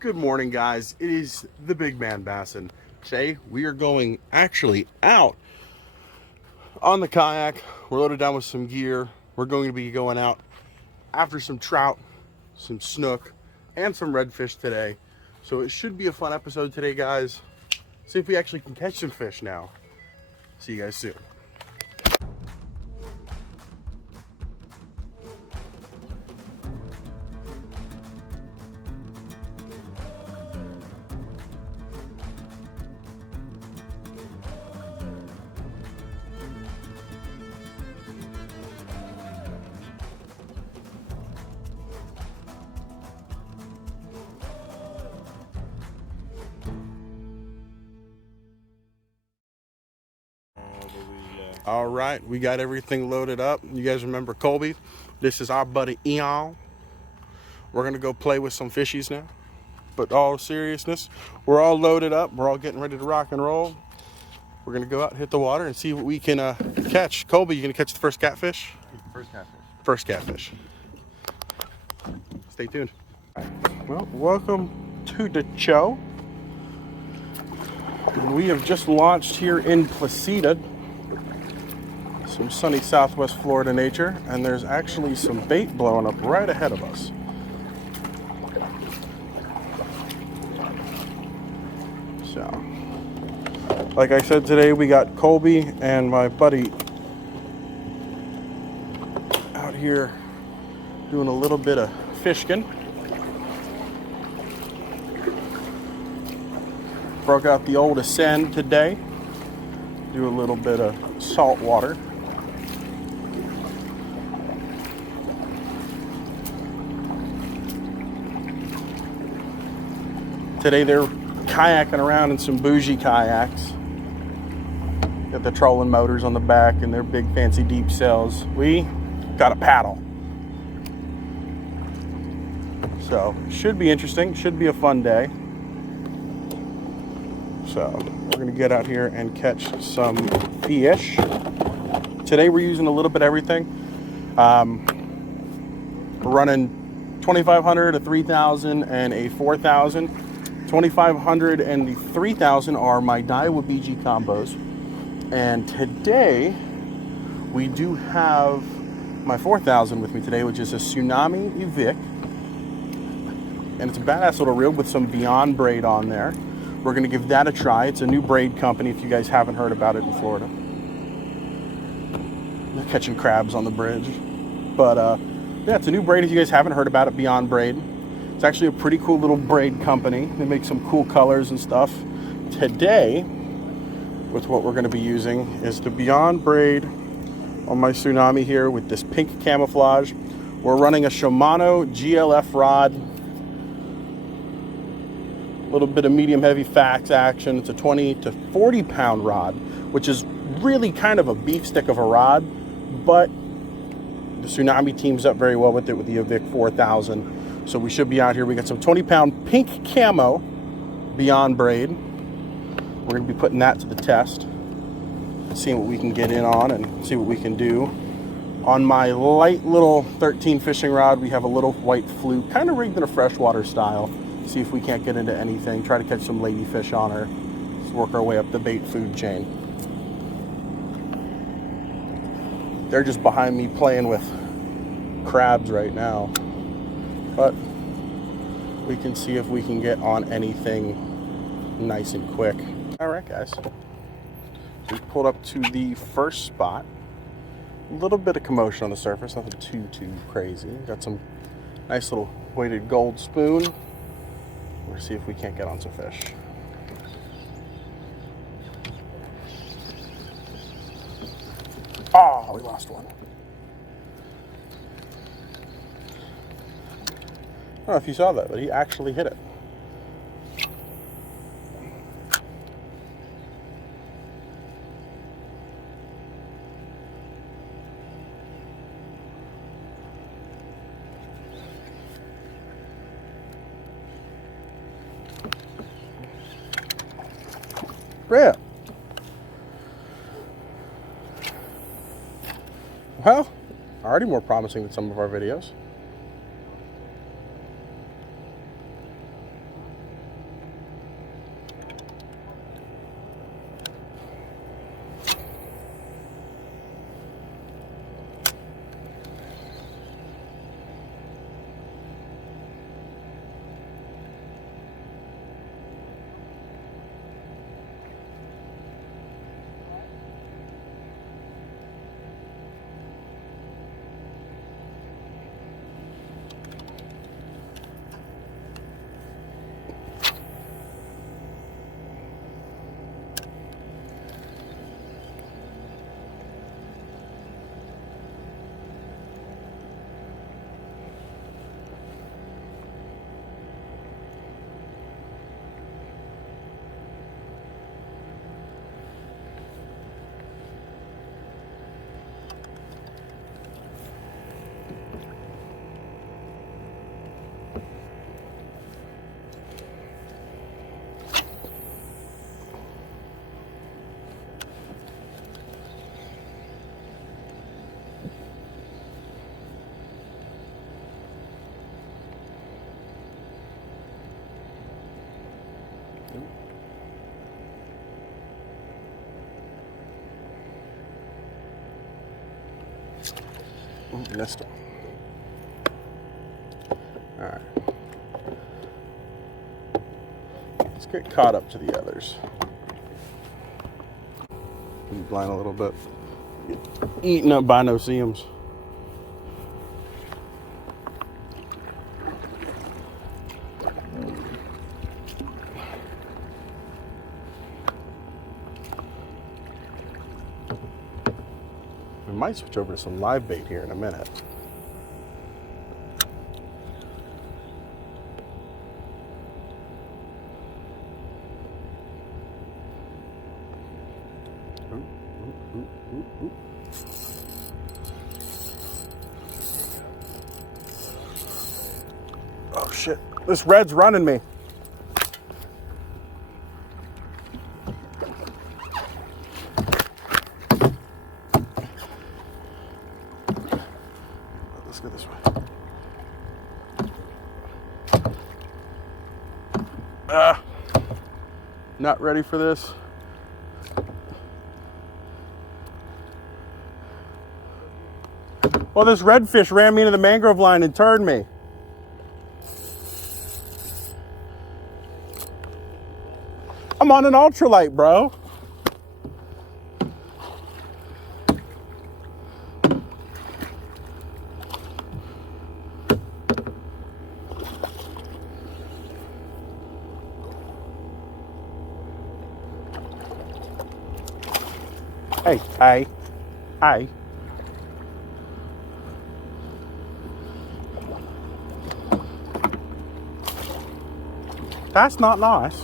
Good morning, guys. It is the Big Man Bassin. Today we are going actually out on the kayak. We're loaded down with some gear. We're going to be going out after some trout, some snook, and some redfish today. So it should be a fun episode today, guys. See if we actually can catch some fish now. See you guys soon. All right, we got everything loaded up. You guys remember Colby? This is our buddy Eon. We're gonna go play with some fishies now. But all seriousness, we're all loaded up. We're all getting ready to rock and roll. We're gonna go out and hit the water and see what we can catch. Colby, you gonna catch the first catfish? First catfish. First catfish. Stay tuned. Well, welcome to the show. We have just launched here in Placida, some sunny Southwest Florida nature, and there's actually some bait blowing up right ahead of us. So, like I said, today we got Colby and my buddy out here doing a little bit of fishing. Broke out the old Ascend today. Do a little bit of salt water. Today they're kayaking around in some bougie kayaks. Got the trolling motors on the back and their big fancy deep sails. We got a paddle. So, should be interesting. Should be a fun day. So, we're gonna get out here and catch some fish. Today we're using a little bit of everything. We're running 2,500, a 3,000, and a 4,000. 2,500 and the 3,000 are my Daiwa BG combos. And today, we do have my 4,000 with me today, which is a Tsunami Evict. And it's a badass little reel with some Beyond braid on there. We're gonna give that a try. It's a new braid company if you guys haven't heard about it in Florida. They're catching crabs on the bridge. But yeah, it's a new braid if you guys haven't heard about it, Beyond Braid. It's actually a pretty cool little braid company. They make some cool colors and stuff. Today, with what we're gonna be using is the Beyond Braid on my Tsunami here with this pink camouflage. We're running a Shimano GLF rod. A little bit of medium heavy fax action. It's a 20 to 40 pound rod, which is really kind of a beef stick of a rod, but the Tsunami teams up very well with it with the Evict 4000. So we should be out here. We got some 20 pound pink camo Beyond Braid. We're gonna be putting that to the test, seeing what we can get in on and see what we can do. On my light little 13 fishing rod, we have a little white fluke, kind of rigged in a freshwater style. See if we can't get into anything. Try to catch some ladyfish on her. Let's work our way up the bait food chain. They're just behind me playing with crabs right now. But we can see if we can get on anything nice and quick. All right, guys. We pulled up to the first spot. A little bit of commotion on the surface, nothing too crazy. Got some nice little weighted gold spoon. We'll see if we can't get on some fish. Oh, we lost one. I don't know if you saw that, but he actually hit it. Yeah. Well, already more promising than some of our videos. Ooh, missed him. All right. Let's get caught up to the others. Blind a little bit. Eaten up by no-see-ums. We might switch over to some live bait here in a minute. Oh shit, this red's running me. Let's go this way. Not ready for this. Well, this redfish ran me into the mangrove line and turned me. I'm on an ultralight, bro. Hey. That's not nice.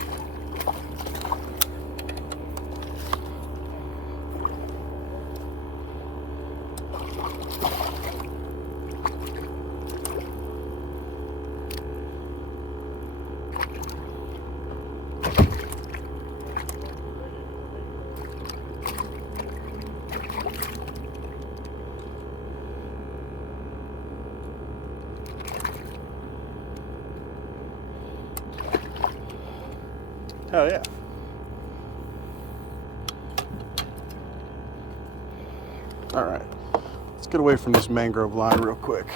Hell yeah. All right, let's get away from this mangrove line real quick.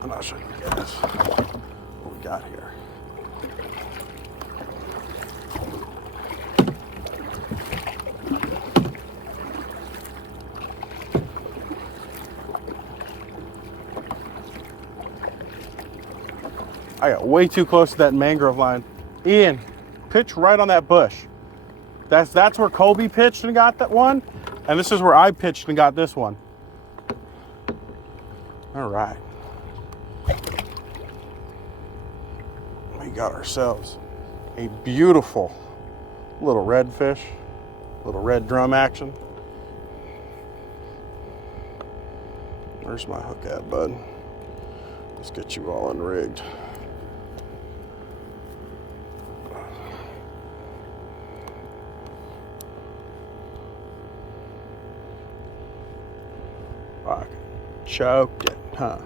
And I'll show you guys what we got here. I got way too close to that mangrove line. Ian, pitch right on that bush. That's where Colby pitched and got that one, and this is where I pitched and got this one. All right. We got ourselves a beautiful little redfish, little red drum action. Where's my hook at, bud? Let's get you all unrigged. Fuck. Choked it, huh?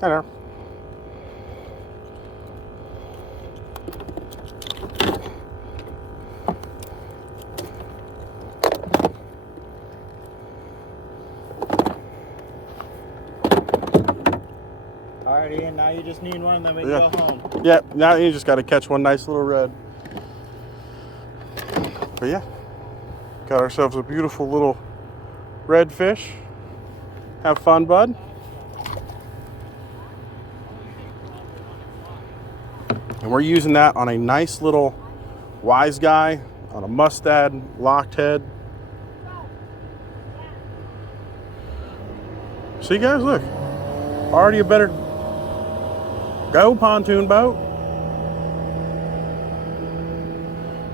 Hello. Alright, Ian, now you just need one, then we go home. Yeah, now you just got to catch one nice little red. But yeah, got ourselves a beautiful little redfish. Have fun, bud. And we're using that on a nice little Wize Guy on a mustad locked head. See, guys, look. Already a better go pontoon boat.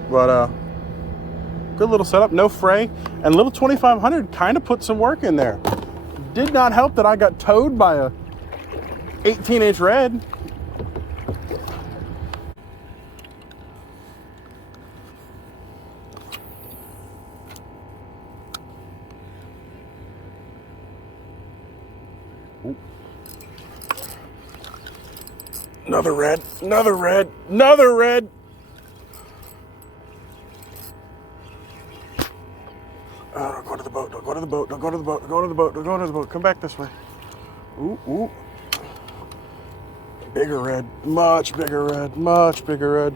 But good little setup, no fray, and little 2500 kind of put some work in there. Did not help that I got towed by a 18-inch red. Ooh. Another red, another red, another red. Don't go to the boat, don't go to the boat, don't go to the boat, don't go to the boat, don't go to the boat. Come back this way. Ooh, ooh. Bigger red, much bigger red, much bigger red.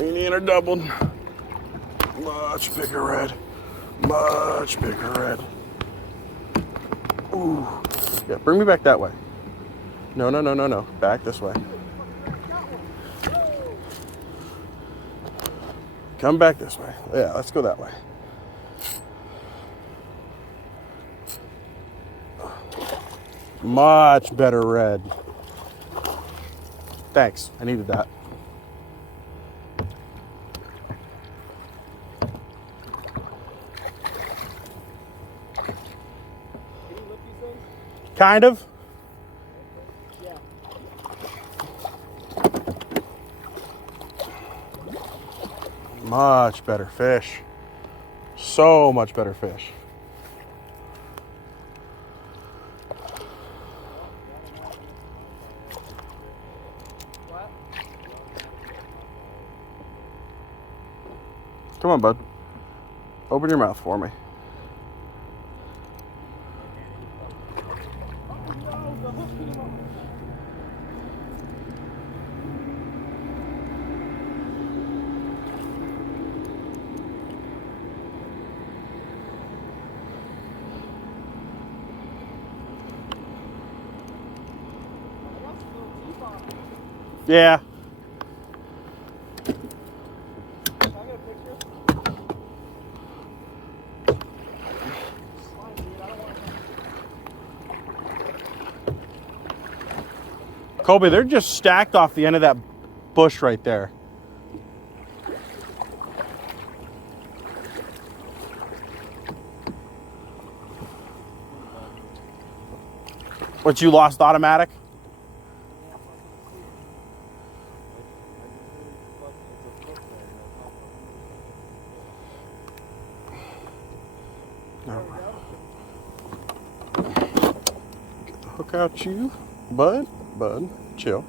Indian are doubled. Much bigger red, much bigger red. Ooh. Yeah, bring me back that way. No, no, no, no, no. Back this way. Come back this way. Yeah, let's go that way. Much better red. Thanks. I needed that. Kind of. Yeah. Much better fish. So much better fish. What? Come on, bud. Open your mouth for me. Yeah. Can I get a picture? Fine, dude. I don't want to. Colby, they're just stacked off the end of that bush right there. What, you lost automatic? No. Get the hook out, you. Bud, chill.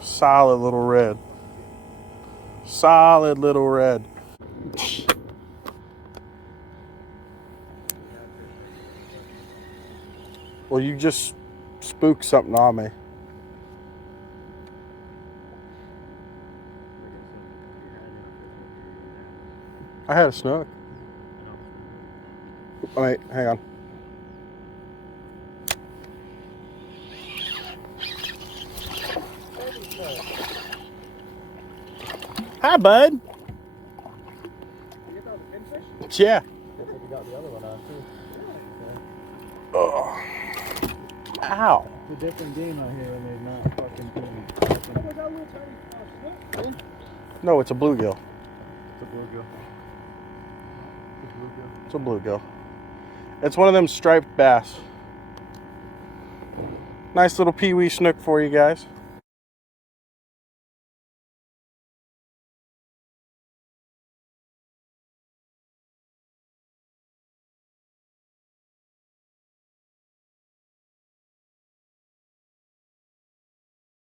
Solid little red. Solid little red. Well, you just spooked something on me. I had a snook. Wait, hang on. Hi, bud. You get that with the pinfish? Yeah. Looks like you got the other one on too. Oh. Ow. It's a different game out here when they're not fucking doing. Was that little tiny snook? No, it's a bluegill. It's a bluegill. It's a bluegill. It's one of them striped bass. Nice little pee-wee snook for you guys.